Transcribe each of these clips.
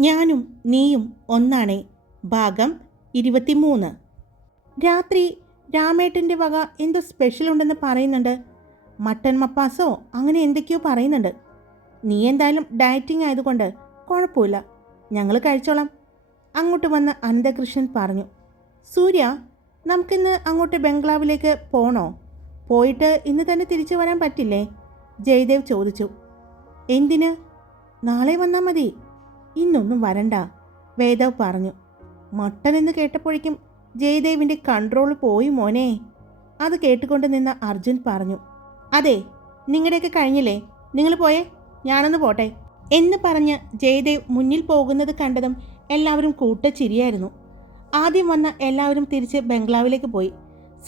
ഞാനും നീയും ഒന്നാണേ. ഭാഗം ഇരുപത്തിമൂന്ന്. രാത്രി രാമേട്ടന്റെ വക എന്തോ സ്പെഷ്യൽ ഉണ്ടെന്ന് പറയുന്നുണ്ട്. മട്ടൻ മപ്പാസോ അങ്ങനെ എന്തൊക്കെയോ പറയുന്നുണ്ട്. നീ എന്തായാലും ഡയറ്റിംഗ് ആയതുകൊണ്ട് കുഴപ്പമില്ല. ഞങ്ങൾ കഴിച്ചോളാം. അങ്ങോട്ട് വന്ന് അനന്തകൃഷ്ണൻ പറഞ്ഞു. സൂര്യ നമുക്കിന്ന് അങ്ങോട്ട് ബംഗ്ലാവിലേക്ക് പോണോ? പോയിട്ട് ഇന്ന് തന്നെ തിരിച്ചു വരാൻ പറ്റില്ലേ? ജയദേവ് ചോദിച്ചു. എന്തിന്? നാളെ വന്നാൽ മതി. ഇന്നൊന്നും വരണ്ട വേദവ് പറഞ്ഞു. മട്ടൻ എന്ന് കേട്ടപ്പോഴേക്കും ജയദേവിന്റെ കൺട്രോൾ പോയി മോനെ. അത് കേട്ടുകൊണ്ട് നിന്ന അർജുൻ പറഞ്ഞു അതെ നിങ്ങളുടെയൊക്കെ കഴിഞ്ഞില്ലേ? നിങ്ങൾ പോയേ ഞാനൊന്ന് പോട്ടെ. എന്ന് പറഞ്ഞ് ജയദേവ് മുന്നിൽ പോകുന്നത് കണ്ടതും എല്ലാവരും കൂട്ടച്ചിരിയായിരുന്നു. ആദ്യം വന്ന എല്ലാവരും തിരിച്ച് ബംഗ്ലാവിലേക്ക് പോയി.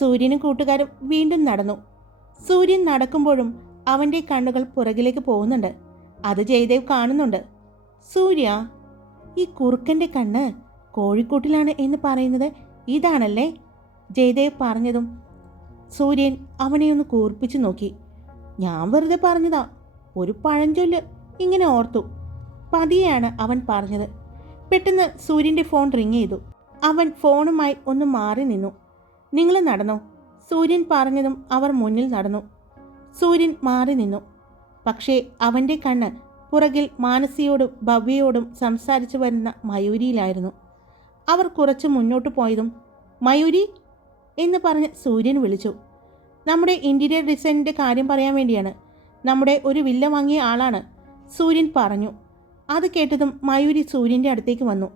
സൂര്യനും കൂട്ടുകാരും വീണ്ടും നടന്നു. സൂര്യൻ നടക്കുമ്പോഴും അവന്റെ കണ്ണുകൾ പുറകിലേക്ക് പോകുന്നുണ്ട്. അത് ജയദേവ് കാണുന്നുണ്ട്. സൂര്യ ഈ കുറുക്കന്റെ കണ്ണ് കോഴിക്കോട്ടിലാണ് എന്ന് പറയുന്നത് ഇതാണല്ലേ? ജയദേവ് പറഞ്ഞതും സൂര്യൻ അവനെ ഒന്ന് കൂർപ്പിച്ചു നോക്കി. ഞാൻ വെറുതെ പറഞ്ഞതാ ഒരു പഴഞ്ചൊല്ല് ഇങ്ങനെ ഓർത്തു. പതിയെയാണ് അവൻ പറഞ്ഞത്. പെട്ടെന്ന് സൂര്യന്റെ ഫോൺ റിങ് ചെയ്തു. അവൻ ഫോണുമായി ഒന്ന് മാറി നിന്നു. നിങ്ങൾ നടന്നോ? സൂര്യൻ പറഞ്ഞതും അവർ മുന്നിൽ നടന്നു. സൂര്യൻ മാറി നിന്നു. പക്ഷേ അവന്റെ കണ്ണ് പുറകിൽ മാനസിയോടും ഭവ്യയോടും സംസാരിച്ചു വരുന്ന മയൂരിയിലായിരുന്നു. അവർ കുറച്ച് മുന്നോട്ട് പോയതും മയൂരി എന്ന് പറഞ്ഞ് സൂര്യൻ വിളിച്ചു. നമ്മുടെ ഇന്റീരിയർ ഡിസൈനിന്റെ കാര്യം പറയാൻ വേണ്ടിയാണ്. നമ്മുടെ ഒരു വില്ല വാങ്ങിയ ആളാണ് സൂര്യൻ പറഞ്ഞു. അത് കേട്ടതും മയൂരി സൂര്യന്റെ അടുത്തേക്ക് വന്നു.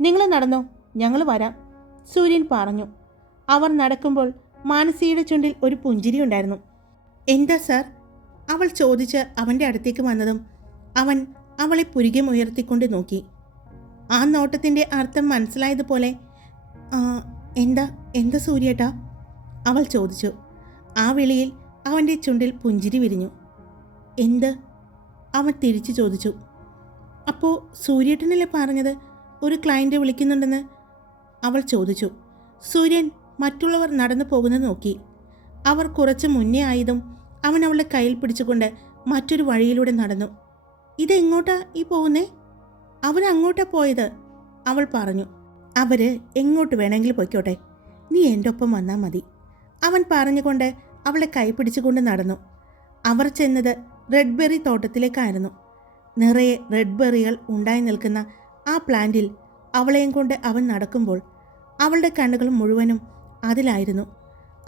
നിങ്ങൾ നടന്നോ? ഞങ്ങൾ വരാം സൂര്യൻ പറഞ്ഞു. അവർ നടക്കുമ്പോൾ മാനസിയുടെ ചുണ്ടിൽ ഒരു പുഞ്ചിരി ഉണ്ടായിരുന്നു. എന്താ സാർ? അവൾ ചോദിച്ച് അവന്റെ അടുത്തേക്ക് വന്നതും അവൻ അവളെ പുരികെ ഉയർത്തിക്കൊണ്ട് നോക്കി. ആ നോട്ടത്തിന്റെ അർത്ഥം മനസ്സിലായതുപോലെ എന്താ എന്താ സൂര്യേട്ടാ? അവൾ ചോദിച്ചു. ആ വിളിയിൽ അവന്റെ ചുണ്ടിൽ പുഞ്ചിരി വിരിഞ്ഞു. എന്ത്? അവൻ തിരിച്ചു ചോദിച്ചു. അപ്പോൾ സൂര്യേട്ടനല്ലേ പറഞ്ഞത്? ഒരു ക്ലയന്റ് വിളിക്കുന്നുണ്ടെന്ന്? അവൾ ചോദിച്ചു. സൂര്യൻ മറ്റുള്ളവർ നടന്നു പോകുന്നത് നോക്കി. അവർ കുറച്ച് മുന്നേ ആയതും അവൻ അവളുടെ കയ്യിൽ പിടിച്ചുകൊണ്ട് മറ്റൊരു വഴിയിലൂടെ നടന്നു. ഇതെങ്ങോട്ടാ ഈ പോകുന്നേ? അവരങ്ങോട്ടാ പോയത്? അവൾ പറഞ്ഞു അവർ എങ്ങോട്ട് വേണമെങ്കിലും പൊയ്ക്കോട്ടെ. നീ എന്റെ ഒപ്പം വന്നാൽ മതി. അവൻ പറഞ്ഞുകൊണ്ട് അവളെ കൈ പിടിച്ചുകൊണ്ട് നടന്നു. അവർ ചെന്നത് റെഡ് ബെറി തോട്ടത്തിലേക്കായിരുന്നു. നിറയെ റെഡ് ബെറികൾ ഉണ്ടായി നിൽക്കുന്ന ആ പ്ലാന്റിൽ അവളെയും കൊണ്ട് അവൻ നടക്കുമ്പോൾ അവളുടെ കണ്ണുകൾ മുഴുവനും അതിലായിരുന്നു.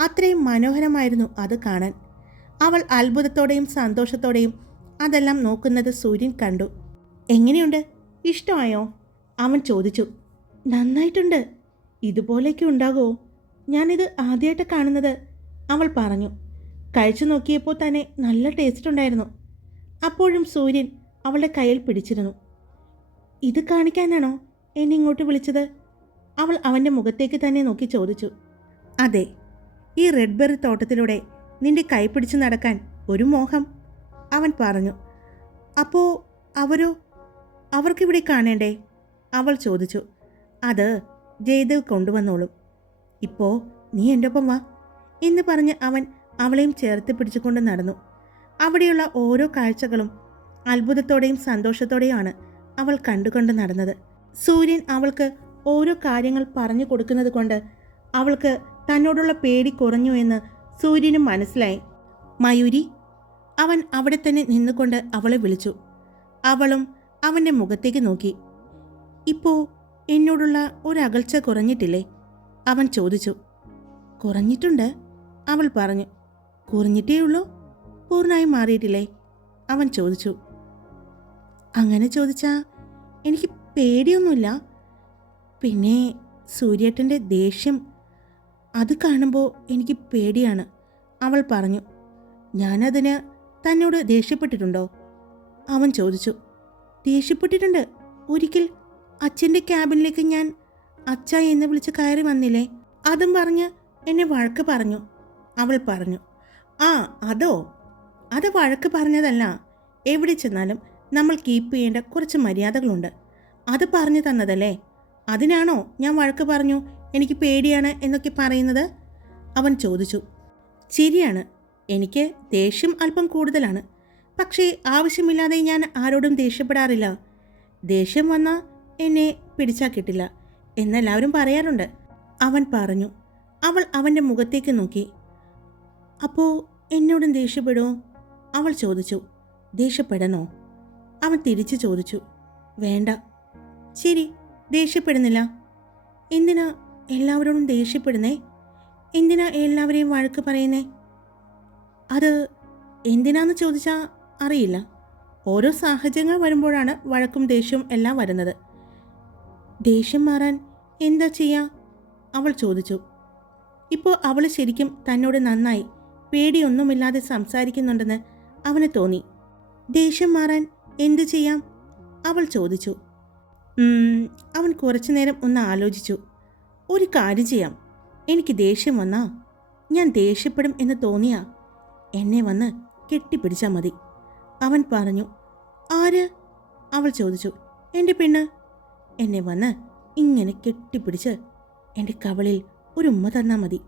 അത്രയും മനോഹരമായിരുന്നു അത് കാണാൻ. അവൾ അത്ഭുതത്തോടെയും സന്തോഷത്തോടെയും അതെല്ലാം നോക്കുന്നത് സൂര്യൻ കണ്ടു. എങ്ങനെയുണ്ട്? ഇഷ്ടമായോ? അവൻ ചോദിച്ചു. നന്നായിട്ടുണ്ട്. ഇതുപോലെയൊക്കെ ഉണ്ടാകുമോ ഞാനിത് ആദ്യമായിട്ട് കാണുന്നത്. അവൾ പറഞ്ഞു. കഴിച്ചു നോക്കിയപ്പോൾ തന്നെ നല്ല ടേസ്റ്റ് ഉണ്ടായിരുന്നു. അപ്പോഴും സൂര്യൻ അവളുടെ കയ്യിൽ പിടിച്ചിരുന്നു. ഇത് കാണിക്കാനാണോ എന്നെ ഇങ്ങോട്ട് വിളിച്ചത്? അവൾ അവന്റെ മുഖത്തേക്ക് തന്നെ നോക്കി ചോദിച്ചു. അതെ ഈ റെഡ്ബെറി തോട്ടത്തിലൂടെ നിന്റെ കൈ പിടിച്ച് നടക്കാൻ ഒരു മോഹം. അവൻ പറഞ്ഞു അപ്പോൾ അവരോ അവർക്കിവിടെ കാണേണ്ടേ? അവൾ ചോദിച്ചു അത് ജയദേവ് കൊണ്ടുവന്നോളും. ഇപ്പോൾ നീ എന്റെ ഒപ്പം വാ എന്ന് പറഞ്ഞ് അവൻ അവളെയും ചേർത്ത് പിടിച്ചുകൊണ്ട് നടന്നു. അവിടെയുള്ള ഓരോ കാഴ്ചകളും അത്ഭുതത്തോടെയും സന്തോഷത്തോടെയാണ് അവൾ കണ്ടുകൊണ്ട് നടന്നത്. സൂര്യൻ അവൾക്ക് ഓരോ കാര്യങ്ങൾ പറഞ്ഞു കൊടുക്കുന്നത് കൊണ്ട് അവൾക്ക് തന്നോടുള്ള പേടി കുറഞ്ഞു എന്ന് സൂര്യനും മനസ്സിലായി. മയൂരി അവൻ അവിടെ തന്നെ നിന്നുകൊണ്ട് അവളെ വിളിച്ചു. അവളും അവന്റെ മുഖത്തേക്ക് നോക്കി. ഇപ്പോൾ എന്നോടുള്ള ഒരകൽച്ച കുറഞ്ഞിട്ടില്ലേ? അവൻ ചോദിച്ചു. കുറഞ്ഞിട്ടുണ്ട് അവൾ പറഞ്ഞു. കുറഞ്ഞിട്ടേ ഉള്ളൂ? പൂർണമായി മാറിയിട്ടില്ലേ? അവൻ ചോദിച്ചു. അങ്ങനെ ചോദിച്ചാ എനിക്ക് പേടിയൊന്നുമില്ല. പിന്നെ സൂര്യേട്ടന്റെ ദേഷ്യം അത് കാണുമ്പോൾ എനിക്ക് പേടിയാണ് അവൾ പറഞ്ഞു. ഞാനതിന് തന്നോട് ദേഷ്യപ്പെട്ടിട്ടുണ്ടോ? അവൻ ചോദിച്ചു. ദേഷ്യപ്പെട്ടിട്ടുണ്ട്. ഒരിക്കൽ അച്ഛന്റെ ക്യാബിനിലേക്ക് ഞാൻ അച്ഛ എന്ന് വിളിച്ച് കയറി വന്നില്ലേ? അതും പറഞ്ഞ് എന്നെ വഴക്ക് പറഞ്ഞു. അവൾ പറഞ്ഞു. ആ അതോ? അത് വഴക്ക് പറഞ്ഞതല്ല. എവിടെ ചെന്നാലും നമ്മൾ കീപ്പ് ചെയ്യേണ്ട കുറച്ച് മര്യാദകളുണ്ട്. അത് പറഞ്ഞു തന്നതല്ലേ? അതിനാണോ ഞാൻ വഴക്ക് പറഞ്ഞു? എനിക്ക് പേടിയാണ് എന്നൊക്കെ പറയുന്നത്? അവൻ ചോദിച്ചു. ശരിയാണ്. എനിക്ക് ദേഷ്യം അല്പം കൂടുതലാണ്. പക്ഷേ ആവശ്യമില്ലാതെ ഞാൻ ആരോടും ദേഷ്യപ്പെടാറില്ല. ദേഷ്യം വന്നാൽ എന്നെ പിടിച്ചാൽ കിട്ടില്ല. എന്നെല്ലാവരും പറയാറുണ്ട്. അവൻ പറഞ്ഞു. അവൾ അവന്റെ മുഖത്തേക്ക് നോക്കി. അപ്പോൾ എന്നോടും ദേഷ്യപ്പെടുമോ അവൾ ചോദിച്ചു. ദേഷ്യപ്പെടണോ? അവൻ തിരിച്ചു ചോദിച്ചു. വേണ്ട. ശരി ദേഷ്യപ്പെടുന്നില്ല. എന്തിനാ എല്ലാവരോടും ദേഷ്യപ്പെടുന്നേ? എന്തിനാ എല്ലാവരെയും വഴക്ക് പറയുന്നേ? അത് എന്തിനാന്ന് ചോദിച്ചാൽ അറിയില്ല. ഓരോ സാഹചര്യങ്ങൾ വരുമ്പോഴാണ് വഴക്കും ദേഷ്യവും എല്ലാം വരുന്നത്. ദേഷ്യം മാറാൻ എന്താ ചെയ്യാ? അവൾ ചോദിച്ചു. ഇപ്പോൾ അവൾ ശരിക്കും തന്നോട് നന്നായി പേടിയൊന്നുമില്ലാതെ സംസാരിക്കുന്നുണ്ടെന്ന് അവന് തോന്നി. ദേഷ്യം മാറാൻ എന്തു ചെയ്യാം? അവൾ ചോദിച്ചു. അവൻ കുറച്ചു നേരം ഒന്ന് ആലോചിച്ചു. ഒരു കാര്യം ചെയ്യാം. എനിക്ക് ദേഷ്യം വന്നാ ഞാൻ ദേഷ്യപ്പെടും എന്ന് തോന്നിയാ എന്നെ വന്ന് കെട്ടിപ്പിടിച്ചാൽ മതി. അവൻ പറഞ്ഞു ആര്? അവൾ ചോദിച്ചു എന്റെ പെണ്ണ്. എന്നെ വന്ന് ഇങ്ങനെ കെട്ടിപ്പിടിച്ച് എന്റെ കവളിൽ ഒരു ഉമ്മ തന്നാൽ മതി.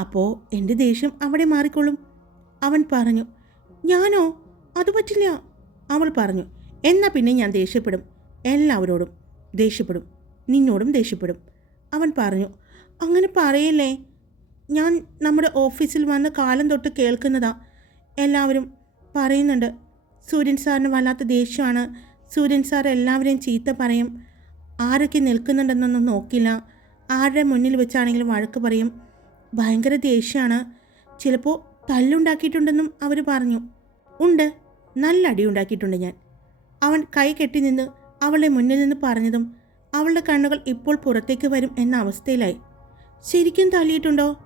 അപ്പോൾ എന്റെ ദേഷ്യം അവിടെ മാറിക്കൊള്ളും അവൻ പറഞ്ഞു ഞാനോ? അത് പറ്റില്ല. അവൾ പറഞ്ഞു എന്നാൽ പിന്നെ ഞാൻ ദേഷ്യപ്പെടും. എല്ലാവരോടും ദേഷ്യപ്പെടും. നിന്നോടും ദേഷ്യപ്പെടും. അവൻ പറഞ്ഞു അങ്ങനെ പറയല്ലേ? ഞാൻ നമ്മുടെ ഓഫീസിൽ വന്ന് കാലം തൊട്ട് കേൾക്കുന്നതാ. എല്ലാവരും പറയുന്നുണ്ട് സൂര്യൻ സാറിന് വല്ലാത്ത ദേഷ്യമാണ്. സൂര്യൻ സാർ എല്ലാവരെയും ചീത്ത പറയും. ആരൊക്കെ നിൽക്കുന്നുണ്ടെന്നൊന്നും നോക്കില്ല. ആരുടെ മുന്നിൽ വെച്ചാണെങ്കിലും വഴക്ക് പറയും. ഭയങ്കര ദേഷ്യമാണ്. ചിലപ്പോൾ തല്ലുണ്ടാക്കിയിട്ടുണ്ടെന്നും അവർ പറഞ്ഞു. ഉണ്ട് നല്ല അടി ഉണ്ടാക്കിയിട്ടുണ്ട് ഞാൻ. അവൻ കൈ കെട്ടി നിന്ന് അവളെ മുന്നിൽ നിന്ന് പറഞ്ഞതും അവളുടെ കണ്ണുകൾ ഇപ്പോൾ പുറത്തേക്ക് വരും എന്ന അവസ്ഥയിലായി. ശരിക്കും തല്ലിയിട്ടുണ്ടോ?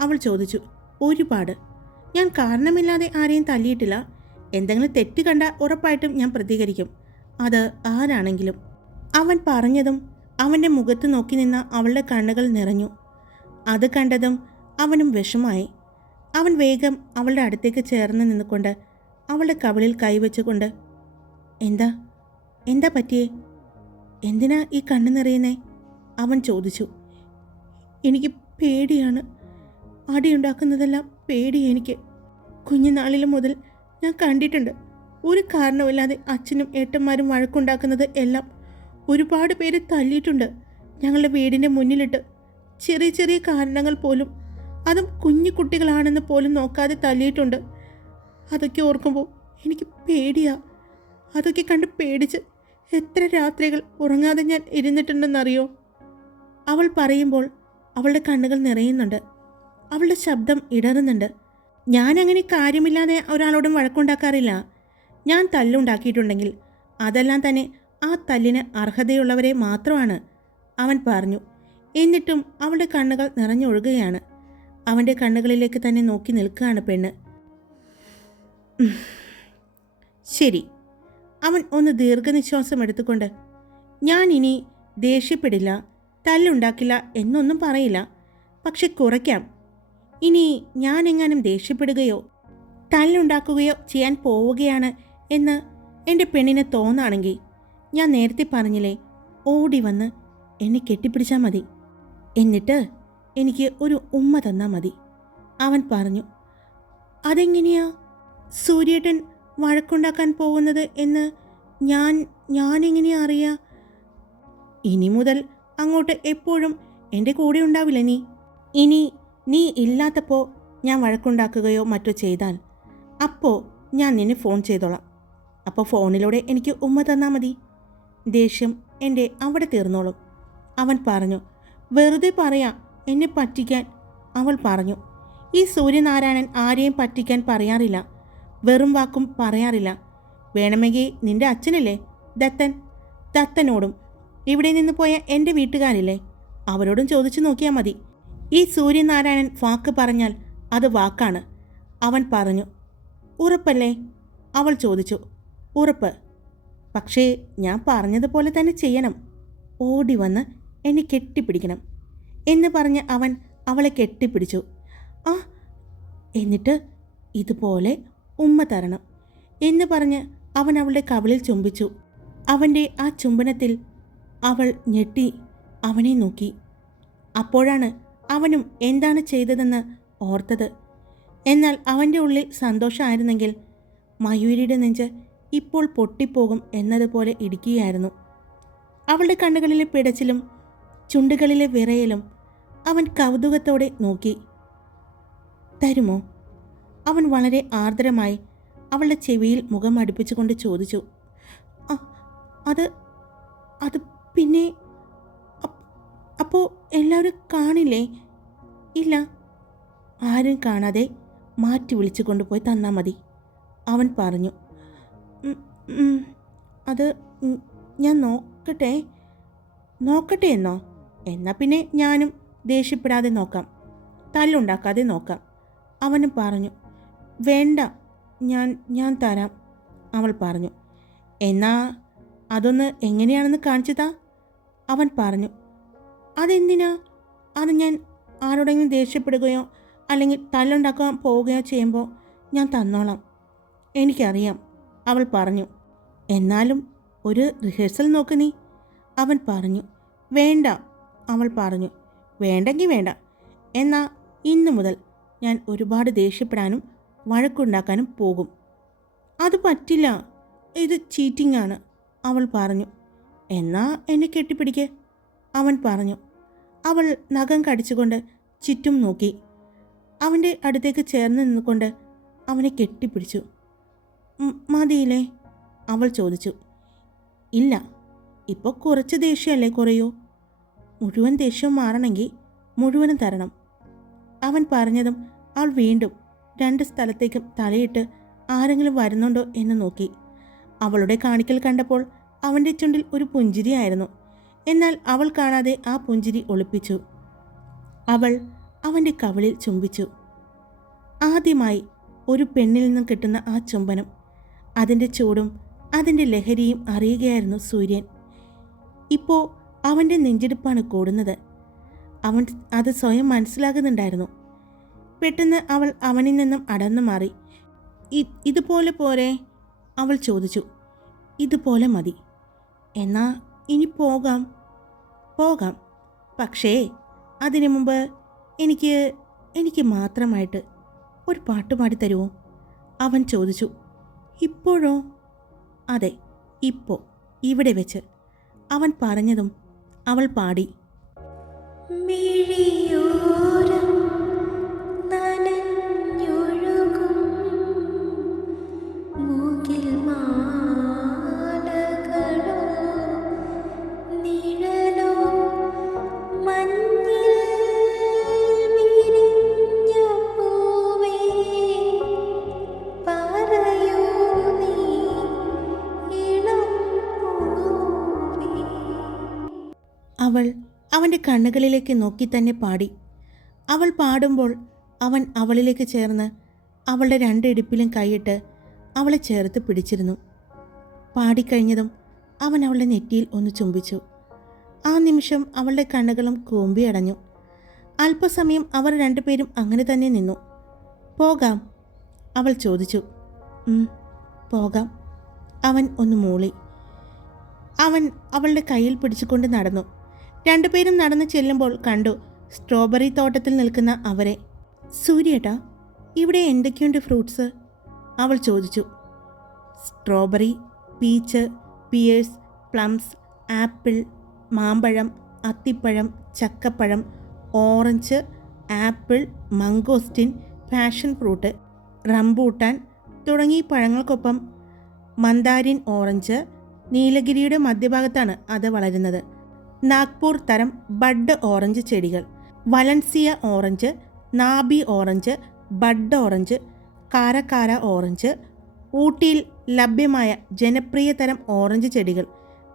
അവൾ ചോദിച്ചു ഒരുപാട്. ഞാൻ കാരണമില്ലാതെ ആരെയും തല്ലിയിട്ടില്ല. എന്തെങ്കിലും തെറ്റ് കണ്ട ഉറപ്പായിട്ടും ഞാൻ പ്രതികരിക്കും. അത് ആരാണെങ്കിലും. അവൻ പറഞ്ഞതും അവന്റെ മുഖത്ത് നോക്കി നിന്ന അവളുടെ കണ്ണുകൾ നിറഞ്ഞു. അത് കണ്ടതും അവനും വിഷമായി അവൻ വേഗം അവളുടെ അടുത്തേക്ക് ചേർന്ന് നിന്നുകൊണ്ട് അവളുടെ കവിളിൽ കൈവച്ചുകൊണ്ട് എന്താ? എന്താ പറ്റിയേ? എന്തിനാ ഈ കണ്ണു നിറയുന്നേ? അവൻ ചോദിച്ചു എനിക്ക് പേടിയാണ്. അടിയുണ്ടാക്കുന്നതെല്ലാം പേടി എനിക്ക്. കുഞ്ഞുനാളിൽ മുതൽ ഞാൻ കണ്ടിട്ടുണ്ട്. ഒരു കാരണമില്ലാതെ അച്ഛനും ഏട്ടന്മാരും വഴക്കുണ്ടാക്കുന്നത് എല്ലാം ഒരുപാട് പേര് തല്ലിയിട്ടുണ്ട് ഞങ്ങളുടെ വീടിന്റെ മുന്നിലിട്ട്. ചെറിയ ചെറിയ കാരണങ്ങൾ പോലും അതും കുഞ്ഞു കുട്ടികളാണെന്ന് പോലും നോക്കാതെ തല്ലിയിട്ടുണ്ട്. അതൊക്കെ ഓർക്കുമ്പോൾ എനിക്ക് പേടിയാ. അതൊക്കെ കണ്ട് പേടിച്ച് എത്ര രാത്രികൾ ഉറങ്ങാതെ ഞാൻ ഇരുന്നിട്ടുണ്ടെന്നറിയോ? അവൾ പറയുമ്പോൾ അവളുടെ കണ്ണുകൾ നിറയുന്നുണ്ട്. അവളുടെ ശബ്ദം ഇടറുന്നുണ്ട്. ഞാനങ്ങനെ കാര്യമില്ലാതെ ഒരാളോടും വഴക്കുണ്ടാക്കാറില്ല. ഞാൻ തല്ലുണ്ടാക്കിയിട്ടുണ്ടെങ്കിൽ അതെല്ലാം തന്നെ ആ തല്ലിന് അർഹതയുള്ളവരെ മാത്രമാണ് അവൻ പറഞ്ഞു. എന്നിട്ടും അവളുടെ കണ്ണുകൾ നിറഞ്ഞൊഴുകുകയാണ്. അവന്റെ കണ്ണുകളിലേക്ക് തന്നെ നോക്കി നിൽക്കുകയാണ് പെണ്ണ്. ശരി. അവൻ ഒന്ന് ദീർഘനിശ്വാസം എടുത്തുകൊണ്ട് ഞാൻ ഇനി ദേഷ്യപ്പെടില്ല തല്ലുണ്ടാക്കില്ല എന്നൊന്നും പറയില്ല. പക്ഷെ കുറയ്ക്കാം. ഇനി ഞാൻ എങ്ങാനും ദേഷ്യപ്പെടുകയോ തല്ലുണ്ടാക്കുകയോ ചെയ്യാൻ പോവുകയാണ് എന്ന് എന്റെ പെണ്ണിന് തോന്നാണെങ്കിൽ ഞാൻ നേരത്തെ പറഞ്ഞില്ലേ ഓടി വന്ന് എന്നെ കെട്ടിപ്പിടിച്ചാൽ മതി. എന്നിട്ട് എനിക്ക് ഒരു ഉമ്മ തന്നാൽ മതി. അവൻ പറഞ്ഞു അതെങ്ങനെയാ? സൂര്യേട്ടൻ വഴക്കുണ്ടാക്കാൻ പോകുന്നത് എന്ന് ഞാൻ ഞാനെങ്ങനെയാ അറിയാ? ഇനി മുതൽ അങ്ങോട്ട് എപ്പോഴും എന്റെ കൂടെ ഉണ്ടാവില്ല നീ? ഇനി നീ ഇല്ലാത്തപ്പോൾ ഞാൻ വഴക്കുണ്ടാക്കുകയോ മറ്റോ ചെയ്താൽ അപ്പോൾ ഞാൻ നിന്നെ ഫോൺ ചെയ്തോളാം. അപ്പോൾ ഫോണിലൂടെ എനിക്ക് ഉമ്മ തന്നാൽ മതി. ദേഷ്യം എന്റെ അവിടെ തീർന്നോളും. അവൻ പറഞ്ഞു വെറുതെ പറയാ എന്നെ പറ്റിക്കാൻ. അവൾ പറഞ്ഞു ഈ സൂര്യനാരായണൻ ആരെയും പറ്റിക്കാൻ പറയാറില്ല. വെറും വാക്കും പറയാറില്ല. വേണമെങ്കിൽ നിന്റെ അച്ഛനല്ലേ? ദത്തൻ. ദത്തനോടും ഇവിടെ നിന്ന് പോയ എന്റെ വീട്ടുകാരില്ലേ? അവരോടും ചോദിച്ചു നോക്കിയാൽ മതി. ഈ സൂര്യനാരായണൻ വാക്ക് പറഞ്ഞാൽ അത് വാക്കാണ്. അവൻ പറഞ്ഞു ഉറപ്പല്ലേ? അവൾ ചോദിച്ചു ഉറപ്പ്. പക്ഷേ ഞാൻ പറഞ്ഞതുപോലെ തന്നെ ചെയ്യണം. ഓടി വന്ന് എന്നെ കെട്ടിപ്പിടിക്കണം. എന്ന് പറഞ്ഞ് അവൻ അവളെ കെട്ടിപ്പിടിച്ചു. ആ എന്നിട്ട് ഇതുപോലെ ഉമ്മ തരണം. എന്ന് പറഞ്ഞ് അവൻ അവളുടെ കവിളിൽ ചുംബിച്ചു. അവന്റെ ആ ചുംബനത്തിൽ അവൾ ഞെട്ടി അവനെ നോക്കി. അപ്പോഴാണ് അവനും എന്താണ് ചെയ്തതെന്ന് ഓർത്തത്. എന്നാൽ അവന്റെ ഉള്ളിൽ സന്തോഷമായിരുന്നെങ്കിൽ മയൂരിയുടെ നെഞ്ച് ഇപ്പോൾ പൊട്ടിപ്പോകും എന്നതുപോലെ ഇടിക്കുകയായിരുന്നു അവളുടെ കണ്ണുകളിലെ പിടച്ചിലും ചുണ്ടുകളിലെ വിറയലും അവൻ കൗതുകത്തോടെ നോക്കി. തരുമോ? അവൻ വളരെ ആർദ്രമായി അവളുടെ ചെവിയിൽ മുഖം അടുപ്പിച്ചുകൊണ്ട് ചോദിച്ചു. "അ, അത് അത് പിന്നെ അപ്പോൾ എല്ലാവരും കാണില്ലേ? ഇല്ല. ആരും കാണാതെ മാറ്റി വിളിച്ചു കൊണ്ടുപോയി തന്നാൽ മതി. അവൻ പറഞ്ഞു. "ഉം, ഉം, അത് ഞാൻ നോക്കട്ടെ. നോക്കട്ടെ എന്നോ? എന്നാൽ പിന്നെ ഞാനും ദേഷ്യപ്പെടാതെ നോക്കാം. തല്ലുണ്ടാക്കാതെ നോക്കാം. അവന് പറഞ്ഞു. വേണ്ട ഞാൻ ഞാൻ തരാം. അവൾ പറഞ്ഞു. എന്നാ അതൊന്ന് എങ്ങനെയാണെന്ന് കാണിച്ചതാ? അവൻ പറഞ്ഞു. അതെന്തിനാ? അത് ഞാൻ ആരോടെങ്കിലും ദേഷ്യപ്പെടുകയോ അല്ലെങ്കിൽ തല്ലുണ്ടാക്കാൻ പോവുകയോ ചെയ്യുമ്പോൾ ഞാൻ തന്നോളാം. എനിക്കറിയാം. അവൾ പറഞ്ഞു. എന്നാലും ഒരു റിഹേഴ്സൽ നോക്ക് നീ. അവൻ പറഞ്ഞു. വേണ്ട. അവൾ പറഞ്ഞു. വേണ്ടെങ്കിൽ വേണ്ട. എന്നാൽ ഇന്നു മുതൽ ഞാൻ ഒരുപാട് ദേഷ്യപ്പെടാനും വഴക്കുണ്ടാക്കാനും പോകും. അത് പറ്റില്ല. ഇത് ചീറ്റിംഗ് ആണ് അവൾ പറഞ്ഞു. എന്നാ എന്നെ കെട്ടിപ്പിടിക്കേ? അവൻ പറഞ്ഞു. അവൾ നഖം കടിച്ചുകൊണ്ട് ചുറ്റും നോക്കി. അവന്റെ അടുത്തേക്ക് ചേർന്ന് നിന്നുകൊണ്ട് അവനെ കെട്ടിപ്പിടിച്ചു. "ഉം, മതിയില്ലേ? അവൾ ചോദിച്ചു. ഇല്ല ഇപ്പോൾ കുറച്ച് ദേഷ്യമല്ലേ കുറയൂ? മുഴുവൻ ദേഷ്യം മാറണമെങ്കിൽ മുഴുവനും തരണം. അവൻ പറഞ്ഞതും അവൾ വീണ്ടും രണ്ട് സ്ഥലത്തേക്കും തലയിട്ട് ആരെങ്കിലും വരുന്നുണ്ടോ എന്ന് നോക്കി. അവളുടെ കാണിക്കൽ കണ്ടപ്പോൾ അവന്റെ ചുണ്ടിൽ ഒരു പുഞ്ചിരിയായിരുന്നു. എന്നാൽ അവൾ കാണാതെ ആ പുഞ്ചിരി ഒളിപ്പിച്ചു. അവൾ അവന്റെ കവളിൽ ചുംബിച്ചു. ആദ്യമായി ഒരു പെണ്ണിൽ നിന്നും കിട്ടുന്ന ആ ചുംബനം അതിന്റെ ചൂടും അതിന്റെ ലഹരിയും അറിയുകയായിരുന്നു സൂര്യൻ. ഇപ്പോൾ അവന്റെ നെഞ്ചെടുപ്പാണ് കൂടുന്നത്. അവൻ അത് സ്വയം മനസ്സിലാകുന്നുണ്ടായിരുന്നു. പെട്ടെന്ന് അവൾ അവനിൽ നിന്നും അടർന്നു മാറി. ഇതുപോലെ പോരെ? അവൾ ചോദിച്ചു. ഇതുപോലെ മതി. എന്നാ ഇനി പോകാം. പോകാം. പക്ഷേ അതിനു മുമ്പ് എനിക്ക് എനിക്ക് മാത്രമായിട്ട് ഒരു പാട്ട് പാടി തരുമോ അവൻ ചോദിച്ചു. ഇപ്പോഴോ? അതെ ഇപ്പോൾ ഇവിടെ വെച്ച്. അവൻ പറഞ്ഞതും അവൾ പാടി. മിഴിയോരം അവൾ അവന്റെ കണ്ണുകളിലേക്ക് നോക്കി തന്നെ പാടി. അവൾ പാടുമ്പോൾ അവൻ അവളിലേക്ക് ചേർന്ന് അവളുടെ രണ്ടിടുപ്പിലും കൈയിട്ട് അവളെ ചേർത്ത് പിടിച്ചിരുന്നു. പാടിക്കഴിഞ്ഞതും അവൻ അവളുടെ നെറ്റിയിൽ ഒന്ന് ചുംബിച്ചു. ആ നിമിഷം അവളുടെ കണ്ണുകളും കൂമ്പിയടഞ്ഞു അല്പസമയം അവർ രണ്ടുപേരും അങ്ങനെ തന്നെ നിന്നു. പോകാം അവൾ ചോദിച്ചു. പോകാം അവൻ ഒന്ന് മൂളി. അവൻ അവളുടെ കയ്യിൽ പിടിച്ചുകൊണ്ട് നടന്നു. രണ്ടുപേരും നടന്നു ചെല്ലുമ്പോൾ കണ്ടു സ്ട്രോബെറി തോട്ടത്തിൽ നിൽക്കുന്ന അവരെ. സൂര്യേട്ടാ ഇവിടെ എന്തൊക്കെയുണ്ട് ഫ്രൂട്ട്സ്? അവൾ ചോദിച്ചു. Strawberry peach pears plums apple മാമ്പഴം അത്തിപ്പഴം ചക്കപ്പഴം orange apple mangosteen passion fruit rambutan തുടങ്ങി പഴങ്ങൾക്കൊപ്പം മന്ദാരിൻ ഓറഞ്ച് നീലഗിരിയുടെ മധ്യഭാഗത്താണ് അത് വളരുന്നത്. നാഗ്പൂർ തരം ബഡ് ഓറഞ്ച് ചെടികൾ. Valencia orange നാബി orange bud orange Cara Cara orange ഊട്ടിയിൽ ലഭ്യമായ ജനപ്രിയ തരം ഓറഞ്ച് ചെടികൾ.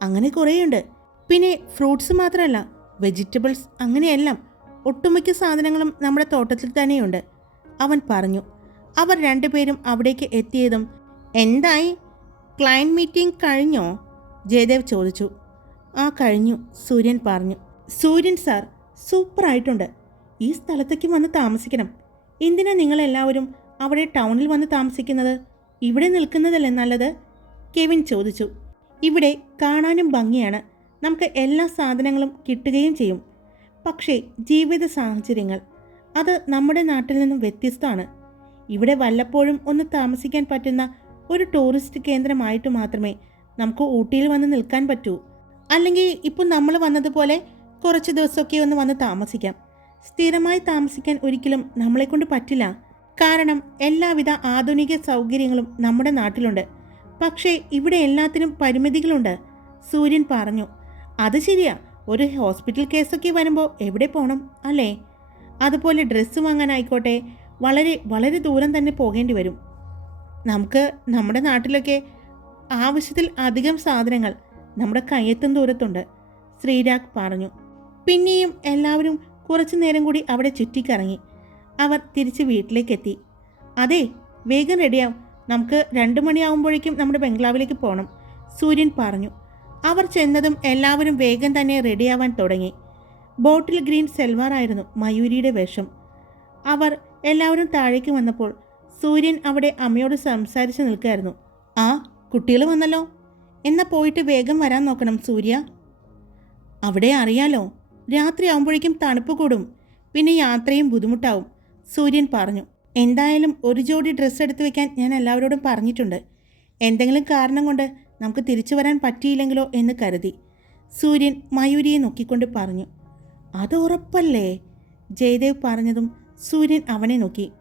അങ്ങനെ കുറേയുണ്ട്. പിന്നെ ഫ്രൂട്ട്സ് മാത്രമല്ല വെജിറ്റബിൾസ് അങ്ങനെയെല്ലാം ഒട്ടുമിക്ക സാധനങ്ങളും നമ്മുടെ തോട്ടത്തിൽ തന്നെയുണ്ട്. അവൻ പറഞ്ഞു അവർ രണ്ടുപേരും അവിടേക്ക് എത്തിയതും എന്തായി? ക്ലയന്റ് മീറ്റിംഗ് കഴിഞ്ഞോ? ജയദേവ് ചോദിച്ചു. ആ കഴിഞ്ഞു സൂര്യൻ പറഞ്ഞു സൂര്യൻ സാർ സൂപ്പറായിട്ടുണ്ട്. ഈ സ്ഥലത്തേക്ക് വന്ന് താമസിക്കണം. എന്തിനാ നിങ്ങളെല്ലാവരും അവിടെ ടൗണിൽ വന്ന് താമസിക്കുന്നത്? ഇവിടെ നിൽക്കുന്നതല്ലേ നല്ലത്? കെവിൻ ചോദിച്ചു. ഇവിടെ കാണാനും ഭംഗിയാണ്. നമുക്ക് എല്ലാ സാധനങ്ങളും കിട്ടുകയും ചെയ്യും. പക്ഷേ ജീവിത സാഹചര്യങ്ങൾ അത് നമ്മുടെ നാട്ടിൽ നിന്നും വ്യത്യസ്തമാണ്. ഇവിടെ വല്ലപ്പോഴും ഒന്ന് താമസിക്കാൻ പറ്റുന്ന ഒരു ടൂറിസ്റ്റ് കേന്ദ്രമായിട്ട് മാത്രമേ നമുക്ക് ഊട്ടിയിൽ വന്ന് നിൽക്കാൻ പറ്റൂ. അല്ലെങ്കിൽ ഇപ്പം നമ്മൾ വന്നതുപോലെ കുറച്ച് ദിവസമൊക്കെ ഒന്ന് വന്ന് താമസിക്കാം. സ്ഥിരമായി താമസിക്കാൻ ഒരിക്കലും നമ്മളെക്കൊണ്ട് പറ്റില്ല. കാരണം എല്ലാവിധ ആധുനിക സൗകര്യങ്ങളും നമ്മുടെ നാട്ടിലുണ്ട്. പക്ഷേ ഇവിടെ എല്ലാത്തിനും പരിമിതികളുണ്ട്. സൂര്യൻ പറഞ്ഞു അത് ശരിയാ. ഒരു ഹോസ്പിറ്റൽ കേസൊക്കെ വരുമ്പോൾ എവിടെ പോകണം അല്ലേ? അതുപോലെ ഡ്രസ്സ് വാങ്ങാനായിക്കോട്ടെ. വളരെ വളരെ ദൂരം തന്നെ പോകേണ്ടി വരും. നമുക്ക് നമ്മുടെ നാട്ടിലൊക്കെ ആവശ്യത്തിൽ അധികം സാധനങ്ങൾ നമ്മുടെ കയ്യെത്തും ദൂരത്തുണ്ട്. ശ്രീരാഗ് പറഞ്ഞു. പിന്നെയും എല്ലാവരും കുറച്ചു നേരം കൂടി അവിടെ ചുറ്റിക്കറങ്ങി. അവർ തിരിച്ച് വീട്ടിലേക്കെത്തി. അതെ വേഗം റെഡിയാവും നമുക്ക് രണ്ട് മണിയാവുമ്പോഴേക്കും നമ്മുടെ ബംഗ്ലാവിലേക്ക് പോകണം സൂര്യൻ പറഞ്ഞു. അവർ ചെന്നതും എല്ലാവരും വേഗം തന്നെ റെഡിയാവാൻ തുടങ്ങി. ബോട്ടിൽ ഗ്രീൻ സെൽവാറായിരുന്നു മയൂരിയുടെ വേഷം. അവർ എല്ലാവരും താഴേക്ക് വന്നപ്പോൾ സൂര്യൻ അവിടെ അമ്മയോട് സംസാരിച്ച് നിൽക്കുകയായിരുന്നു ആ കുട്ടികൾ വന്നല്ലോ? എന്നാ പോയിട്ട് വേഗം വരാൻ നോക്കണം സൂര്യ. അവിടെ അറിയാലോ രാത്രി ആവുമ്പോഴേക്കും തണുപ്പ് കൂടും പിന്നെ യാത്രയും ബുദ്ധിമുട്ടാവും സൂര്യൻ പറഞ്ഞു. എന്തായാലും ഒരു ജോഡി ഡ്രസ്സ് എടുത്തു വെക്കാൻ ഞാൻ എല്ലാവരോടും പറഞ്ഞിട്ടുണ്ട്. എന്തെങ്കിലും കാരണം കൊണ്ട് നമുക്ക് തിരിച്ചു വരാൻ പറ്റിയില്ലെങ്കിലോ എന്ന് കരുതി. സൂര്യൻ മയൂരിയെ നോക്കിക്കൊണ്ട് പറഞ്ഞു. അത് ഉറപ്പല്ലേ? ജയദേവ് പറഞ്ഞതും സൂര്യൻ അവനെ നോക്കി.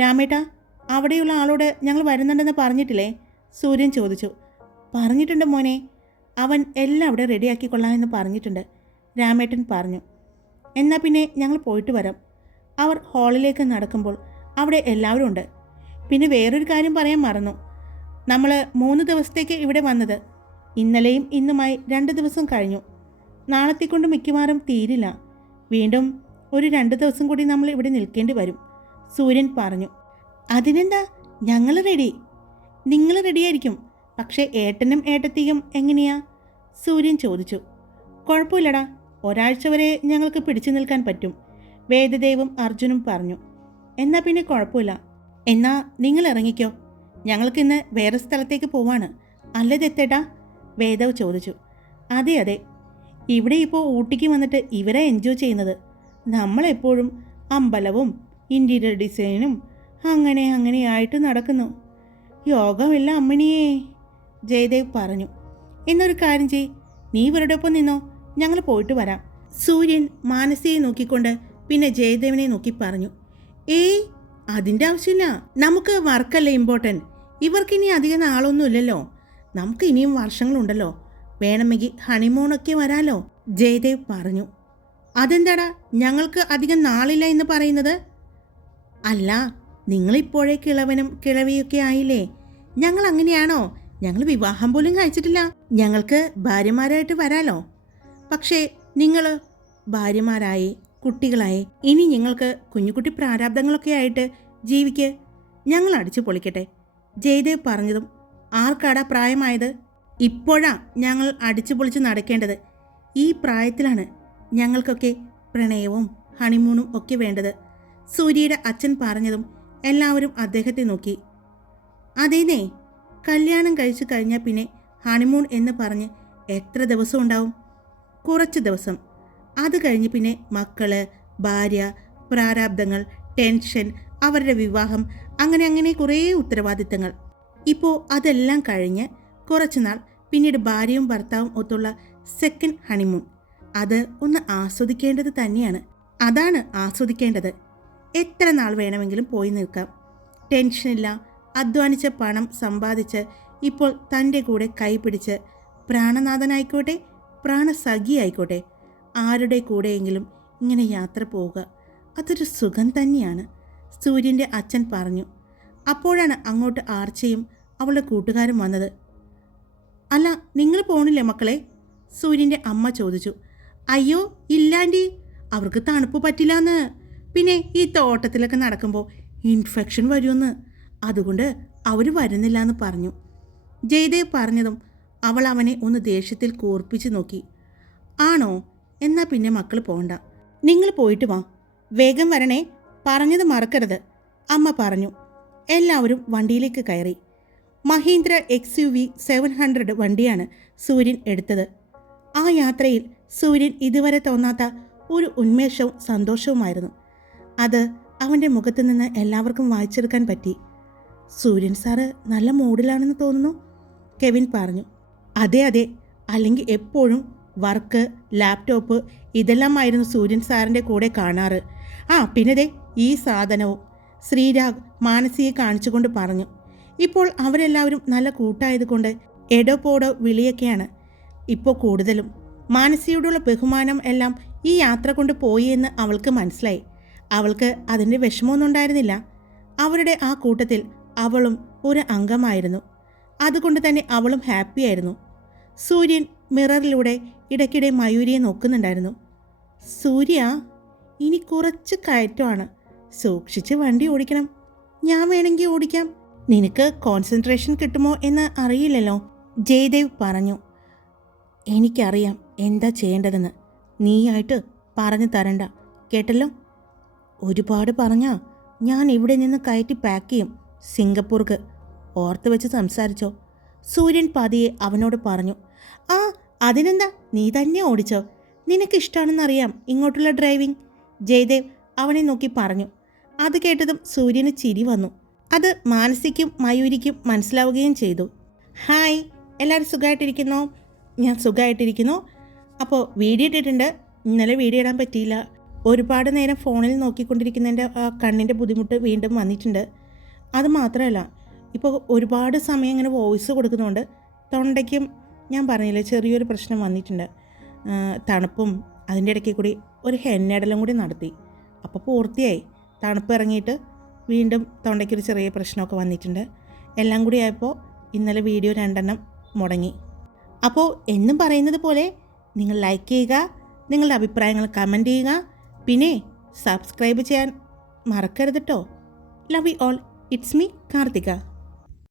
രാമേട്ട അവിടെയുള്ള ആളോട് ഞങ്ങൾ വരുന്നുണ്ടെന്ന് പറഞ്ഞിട്ടില്ലേ? സൂര്യൻ ചോദിച്ചു. പറഞ്ഞിട്ടുണ്ട് മോനെ. അവൻ എല്ലാം അവിടെ റെഡിയാക്കിക്കൊള്ളാം എന്ന് പറഞ്ഞിട്ടുണ്ട്. രാമേട്ടൻ പറഞ്ഞു. എന്നാൽ പിന്നെ ഞങ്ങൾ പോയിട്ട് വരാം. അവർ ഹാളിലേക്ക് നടക്കുമ്പോൾ അവിടെ എല്ലാവരും ഉണ്ട്. പിന്നെ വേറൊരു കാര്യം പറയാൻ മറന്നു. നമ്മൾ മൂന്ന് ദിവസത്തേക്ക് ഇവിടെ വന്നത്. ഇന്നലെയും ഇന്നുമായി രണ്ട് ദിവസം കഴിഞ്ഞു. നാളത്തെ കൊണ്ട് മിക്കവാറും തീരില്ല. വീണ്ടും ഒരു രണ്ട് ദിവസം കൂടി നമ്മൾ ഇവിടെ നിൽക്കേണ്ടി വരും. സൂര്യൻ പറഞ്ഞു. അതിനെന്താ? ഞങ്ങൾ റെഡി നിങ്ങൾ റെഡിയായിരിക്കും പക്ഷേ ഏട്ടനും ഏട്ടത്തിയും എങ്ങനെയാ? സൂര്യൻ ചോദിച്ചു. കുഴപ്പമില്ലടാ ഒരാഴ്ച വരെ ഞങ്ങൾക്ക് പിടിച്ചു നിൽക്കാൻ പറ്റും വേദദേവും അർജുനും പറഞ്ഞു. എന്നാ പിന്നെ കുഴപ്പമില്ല എന്നാ നിങ്ങൾ ഇറങ്ങിക്കോ ഞങ്ങൾക്കിന്ന് വേറെ സ്ഥലത്തേക്ക് പോവാണ്. അല്ലേ എത്തേട്ടാ? വേദവ് ചോദിച്ചു. അതെ അതെ ഇവിടെ ഇപ്പോൾ ഊട്ടിക്ക് വന്നിട്ട് ഇവരെ എൻജോയ് ചെയ്യുന്നത്. നമ്മളെപ്പോഴും അമ്പലവും ഇന്റീരിയർ ഡിസൈനും അങ്ങനെ അങ്ങനെയായിട്ട് നടക്കുന്നു. യോഗമില്ല അമ്മിണിയേ. ജയദേവ് പറഞ്ഞു. എന്നൊരു കാര്യം ചെയ്. നീ ഇവരുടെ ഒപ്പം നിന്നോ? ഞങ്ങൾ പോയിട്ട് വരാം. സൂര്യൻ മാനസിയെ നോക്കിക്കൊണ്ട് പിന്നെ ജയദേവനെ നോക്കി പറഞ്ഞു. ഏയ് അതിന്റെ ആവശ്യമില്ല. നമുക്ക് വർക്കല്ലേ ഇമ്പോർട്ടന്റ് ഇവർക്കിനി അധികം നാളൊന്നുമില്ലല്ലോ. നമുക്ക് ഇനിയും വർഷങ്ങളുണ്ടല്ലോ. വേണമെങ്കിൽ ഹണിമൂണൊക്കെ വരാലോ? ജയദേവ് പറഞ്ഞു. അതെന്താടാ? ഞങ്ങൾക്ക് അധികം നാളില്ല എന്ന് പറയുന്നത്? അല്ല നിങ്ങളിപ്പോഴേ കിളവനും കിളവിയൊക്കെ ആയില്ലേ? ഞങ്ങൾ അങ്ങനെയാണോ? ഞങ്ങൾ വിവാഹം പോലും കഴിച്ചിട്ടില്ല. ഞങ്ങൾക്ക് ഭാര്യമാരായിട്ട് വരാലോ? പക്ഷേ നിങ്ങൾ ഭാര്യമാരായി കുട്ടികളായി ഇനി ഞങ്ങൾക്ക് കുഞ്ഞുകുട്ടി പ്രാരാബ്ദങ്ങളൊക്കെ ആയിട്ട് ജീവിക്ക്. ഞങ്ങൾ അടിച്ചു പൊളിക്കട്ടെ. ജയദേവ് പറഞ്ഞതും ആർക്കാടാ പ്രായമായത്? ഇപ്പോഴാ ഞങ്ങൾ അടിച്ചു പൊളിച്ച് നടക്കേണ്ടത്. ഈ പ്രായത്തിലാണ് ഞങ്ങൾക്കൊക്കെ പ്രണയവും ഹണിമൂണും ഒക്കെ വേണ്ടത്. സൂര്യയുടെ അച്ഛൻ പറഞ്ഞതും എല്ലാവരും അദ്ദേഹത്തെ നോക്കി. അതേനേ കല്യാണം കഴിച്ചു കഴിഞ്ഞാൽ പിന്നെ ഹണിമൂൺ എന്ന് പറഞ്ഞ് എത്ര ദിവസം ഉണ്ടാവും? കുറച്ച് ദിവസം. അത് കഴിഞ്ഞ് പിന്നെ മക്കൾ ഭാര്യ പ്രാരാബ്ദങ്ങൾ ടെൻഷൻ അവരുടെ വിവാഹം അങ്ങനെ അങ്ങനെ കുറേ ഉത്തരവാദിത്തങ്ങൾ. ഇപ്പോൾ അതെല്ലാം കഴിഞ്ഞ് കുറച്ചുനാൾ പിന്നീട് ഭാര്യയും ഭർത്താവും ഒത്തുള്ള സെക്കൻഡ് ഹണിമൂൺ അത് ഒന്ന് ആസ്വദിക്കേണ്ടത് തന്നെയാണ്. അതാണ് ആസ്വദിക്കേണ്ടത്. എത്ര നാൾ വേണമെങ്കിലും പോയി നിൽക്കാം. ടെൻഷനില്ല അധ്വാനിച്ച പണം സമ്പാദിച്ച് ഇപ്പോൾ തന്റെ കൂടെ കൈപിടിച്ച് പ്രാണനാഥനായിക്കോട്ടെ പ്രാണസഖിയായിക്കോട്ടെ. ആരുടെ കൂടെയെങ്കിലും ഇങ്ങനെ യാത്ര പോവുക അതൊരു സുഖം തന്നെയാണ് സൂര്യന്റെ അച്ഛൻ പറഞ്ഞു. അപ്പോഴാണ് അങ്ങോട്ട് ആർച്ചയും അവളുടെ കൂട്ടുകാരും വന്നത്. അല്ല നിങ്ങൾ പോണില്ലേ മക്കളെ? സൂര്യന്റെ അമ്മ ചോദിച്ചു. അയ്യോ ഇല്ലാണ്ടി അവർക്ക് തണുപ്പ് പറ്റില്ല എന്ന് പിന്നെ ഈ തോട്ടത്തിലൊക്കെ നടക്കുമ്പോൾ ഇൻഫെക്ഷൻ വരുമെന്ന്. അതുകൊണ്ട് അവർ വരുന്നില്ല എന്ന് പറഞ്ഞു. ജയദേവ് പറഞ്ഞതും അവൾ അവനെ ഒന്ന് ദേഷ്യത്തിൽ കൂർപ്പിച്ച് നോക്കി. ആണോ? എന്നാ പിന്നെ മക്കൾ പോണ്ട. നിങ്ങൾ പോയിട്ട് വാ. വേഗം വരണേ. പറഞ്ഞത് മറക്കരുത്. അമ്മ പറഞ്ഞു. എല്ലാവരും വണ്ടിയിലേക്ക് കയറി. Mahindra X U V seven hundred വണ്ടിയാണ് സൂര്യൻ എടുത്തത്. ആ യാത്രയിൽ സൂര്യൻ ഇതുവരെ തോന്നാത്ത ഒരു ഉന്മേഷവും സന്തോഷവുമായിരുന്നു. അത് അവന്റെ മുഖത്ത് നിന്ന് എല്ലാവർക്കും വായിച്ചെടുക്കാൻ പറ്റി. സൂര്യൻ സാറ് നല്ല മൂഡിലാണെന്ന് തോന്നുന്നു. കെവിൻ പറഞ്ഞു അതെ അതെ. അല്ലെങ്കിൽ എപ്പോഴും വർക്ക് ലാപ്ടോപ്പ് ഇതെല്ലാമായിരുന്നു സൂര്യൻ സാറിന്റെ കൂടെ കാണാറ്. ആ പിന്നെ ദേ ഈ സാധനവും. ശ്രീരാഗ് മാനസിയെ കാണിച്ചുകൊണ്ട് പറഞ്ഞു ഇപ്പോൾ അവരെല്ലാവരും നല്ല കൂട്ടായതുകൊണ്ട് എടോ പോടോ വിളിയൊക്കെയാണ്. ഇപ്പോൾ കൂടുതലും മാനസിയോടുള്ള ബഹുമാനം എല്ലാം ഈ യാത്ര കൊണ്ട് പോയി എന്ന് അവൾക്ക് മനസ്സിലായി. അവൾക്ക് അതിന്റെ വിഷമമൊന്നും ഉണ്ടായിരുന്നില്ല. അവരുടെ ആ കൂട്ടത്തിൽ അവളും ഒരു അംഗമായിരുന്നു. അതുകൊണ്ട് തന്നെ അവളും ഹാപ്പിയായിരുന്നു സൂര്യൻ മിററിലൂടെ ഇടയ്ക്കിടെ മയൂരിയെ നോക്കുന്നുണ്ടായിരുന്നു. സൂര്യ ഇനി കുറച്ച് കയറ്റമാണ്. സൂക്ഷിച്ച് വണ്ടി ഓടിക്കണം. ഞാൻ വേണമെങ്കിൽ ഓടിക്കാം. നിനക്ക് കോൺസെൻട്രേഷൻ കിട്ടുമോ എന്ന് അറിയില്ലല്ലോ ജയദേവ് പറഞ്ഞു. എനിക്കറിയാം എന്താ ചെയ്യേണ്ടതെന്ന്. നീയായിട്ട് പറഞ്ഞു തരണ്ട. കേട്ടല്ലോ? ഒരുപാട് പറഞ്ഞാ ഞാൻ ഇവിടെ നിന്ന് കയറ്റി പാക്ക് ചെയ്യും. സിംഗപ്പൂർക്ക് ഓർത്ത് വെച്ച് സംസാരിച്ചോ? സൂര്യൻ പതിയെ അവനോട് പറഞ്ഞു ആ അതിനെന്താ നീ തന്നെ ഓടിച്ചോ? നിനക്കിഷ്ടമാണെന്നറിയാം ഇങ്ങോട്ടുള്ള ഡ്രൈവിംഗ്. ജയദേവ് അവനെ നോക്കി പറഞ്ഞു. അത് കേട്ടതും സൂര്യന് ചിരി വന്നു. അത് മാനസിക്കും മയൂരിക്കും മനസ്സിലാവുകയും ചെയ്തു. ഹായ് എല്ലാവരും സുഖമായിട്ടിരിക്കുന്നോ ഞാൻ സുഖമായിട്ടിരിക്കുന്നു അപ്പോൾ വീഡിയോ ഇട്ടിട്ടുണ്ട്. ഇന്നലെ വീഡിയോ ഇടാൻ പറ്റിയില്ല. ഒരുപാട് നേരം ഫോണിൽ നോക്കിക്കൊണ്ടിരിക്കുന്നതിന്റെ കണ്ണിന്റെ ബുദ്ധിമുട്ട് വീണ്ടും വന്നിട്ടുണ്ട്. അത് മാത്രമല്ല ഇപ്പോൾ ഒരുപാട് സമയം ഇങ്ങനെ വോയിസ് കൊടുക്കുന്നതുകൊണ്ട് തൊണ്ടയ്ക്കും ഞാൻ പറഞ്ഞില്ല ചെറിയൊരു പ്രശ്നം വന്നിട്ടുണ്ട്. തണുപ്പും അതിന്റെ ഇടയ്ക്ക് കൂടി ഒരു ഹെന്നടലും കൂടി നടത്തി. അപ്പോൾ പൂർത്തിയായി. തണുപ്പ് ഇറങ്ങിയിട്ട് വീണ്ടും തൊണ്ടയ്ക്കൊരു ചെറിയ പ്രശ്നമൊക്കെ വന്നിട്ടുണ്ട്. എല്ലാം കൂടി ആയപ്പോൾ ഇന്നലെ വീഡിയോ രണ്ടെണ്ണം മുടങ്ങി. അപ്പോൾ എന്നും പറയുന്നത് പോലെ നിങ്ങൾ ലൈക്ക് ചെയ്യുക നിങ്ങളുടെ അഭിപ്രായങ്ങൾ കമന്റ് ചെയ്യുക. പിന്നെ സബ്സ്ക്രൈബ് ചെയ്യാൻ മറക്കരുത് കേട്ടോ love you all it's me Karthika